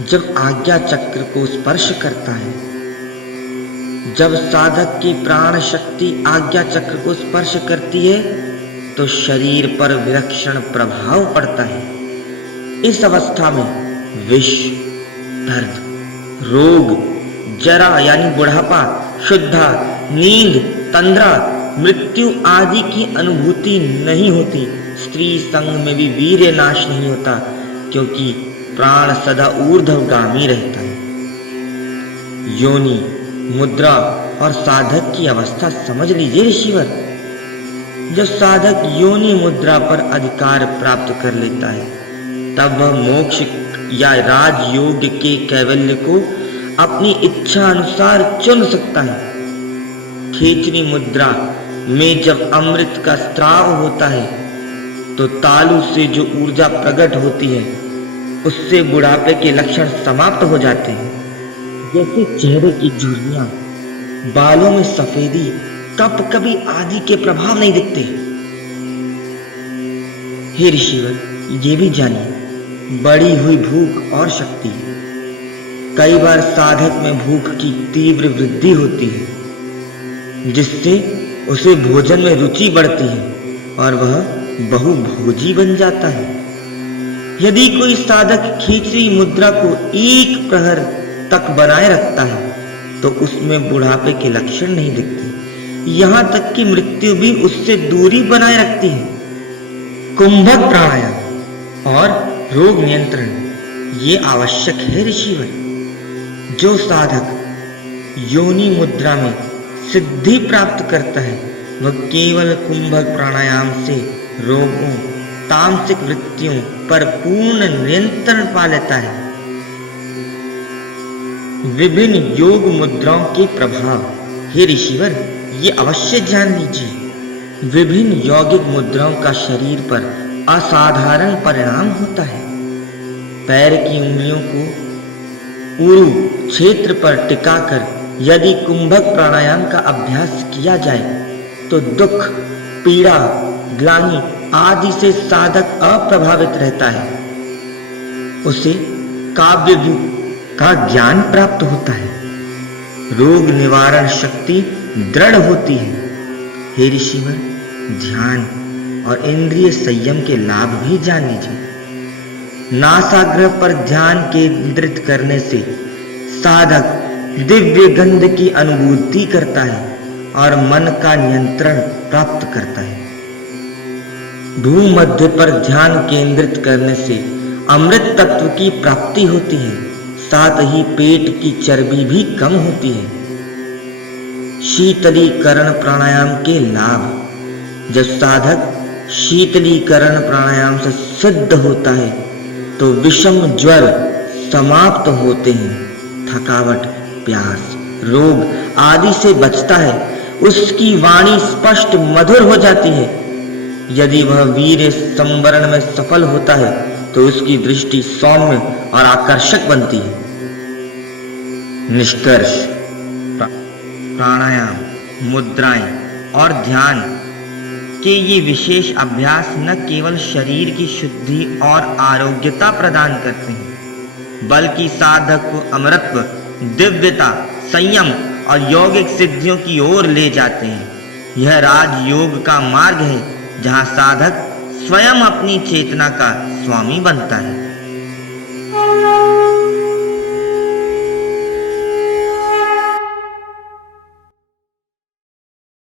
जब आज्ञा चक्र को स्पर्श करता है, जब साधक की प्राण शक्ति आज्ञा चक्र को स्पर्श करती है तो शरीर पर विलक्षण प्रभाव पड़ता है। इस अवस्था में विष, दर्द, रोग, जरा यानी बुढ़ापा, शुद्धा, नींद, तंद्रा, मृत्यु आदि की अनुभूति नहीं होती। स्त्री संग में भी वीर्य नाश नहीं होता, क्योंकि प्राण सदा ऊर्ध्वगामी रहता है। योनि, मुद्रा और साधक की अवस्था समझ लीजिए ऋषिवर। जब साधक योनि मुद्रा पर अधिकार प्राप्त कर लेता है, तब वह मोक्ष या राजयोग के कैवल्य को अपनी इच्छा अनुसार चुन सकता है। खेचरी मुद्रा में जब अमृत का स्त्राव होता है तो तालु से जो ऊर्जा प्रकट होती है उससे बुढ़ापे के लक्षण समाप्त हो जाते हैं, जैसे चेहरे की झुर्रियां, बालों में सफेदी, कप कभी आदि के प्रभाव नहीं दिखते। हे ऋषिवर, ये भी जानिए, बढ़ी हुई भूख और शक्ति। कई बार साधक में भूख की तीव्र वृद्धि होती है, जिससे उसे भोजन में रुचि बढ़ती है और वह बहुभोजी बन जाता है। यदि कोई साधक खींची मुद्रा को एक प्रहर तक बनाए रखता है तो उसमें बुढ़ापे के लक्षण नहीं दिखते, यहाँ तक कि मृत्यु भी उससे दूरी बनाए रखती है। कुंभक प्राणायाम और रोग नियंत्रण ये आवश्यक है ऋषिवर। जो साधक योनि मुद्रा में सिद्धि प्राप्त करता है वह केवल कुंभक प्राणायाम से रोगों, तामसिक वृत्तियों पर पूर्ण नियंत्रण पा लेता है। विभिन्न योग मुद्राओं के प्रभाव, हे ऋषिवर, ये अवश्य जान लीजिए। विभिन्न यौगिक मुद्राओं का शरीर पर असाधारण परिणाम होता है। पैर की उंगलियों को उरु क्षेत्र पर टिकाकर यदि कुंभक प्राणायाम का अभ्यास किया जाए तो दुख, पीड़ा, ग्लानि आदि से साधक अप्रभावित रहता है। उसे काव्य का ज्ञान प्राप्त होता है। रोग निवारण शक्ति दृढ़ होती है। हे ऋषिवर, ध्यान और इंद्रिय संयम के लाभ भी जान लीजिए। नासाग्रह पर ध्यान केंद्रित करने से साधक दिव्य गंध की अनुभूति करता है और मन का नियंत्रण प्राप्त करता है। भूमध्य पर ध्यान केंद्रित करने से अमृत तत्व की प्राप्ति होती है, साथ ही पेट की चर्बी भी कम होती है। शीतलीकरण प्राणायाम के लाभ, जब साधक शीतलीकरण प्राणायाम से सिद्ध होता है तो विषम ज्वर समाप्त होते हैं। थकावट, प्यास, रोग आदि से बचता है। उसकी वाणी स्पष्ट मधुर हो जाती है। यदि वह वीर्य संवरण में सफल होता है तो उसकी दृष्टि सौम्य और आकर्षक बनती है। निष्कर्ष, प्राणायाम, मुद्राएं और ध्यान के ये विशेष अभ्यास न केवल शरीर की शुद्धि और आरोग्यता प्रदान करते हैं, बल्कि साधक को अमरत्व, दिव्यता, संयम और यौगिक सिद्धियों की ओर ले जाते हैं। यह राजयोग का मार्ग है जहाँ साधक स्वयं अपनी चेतना का स्वामी बनता है।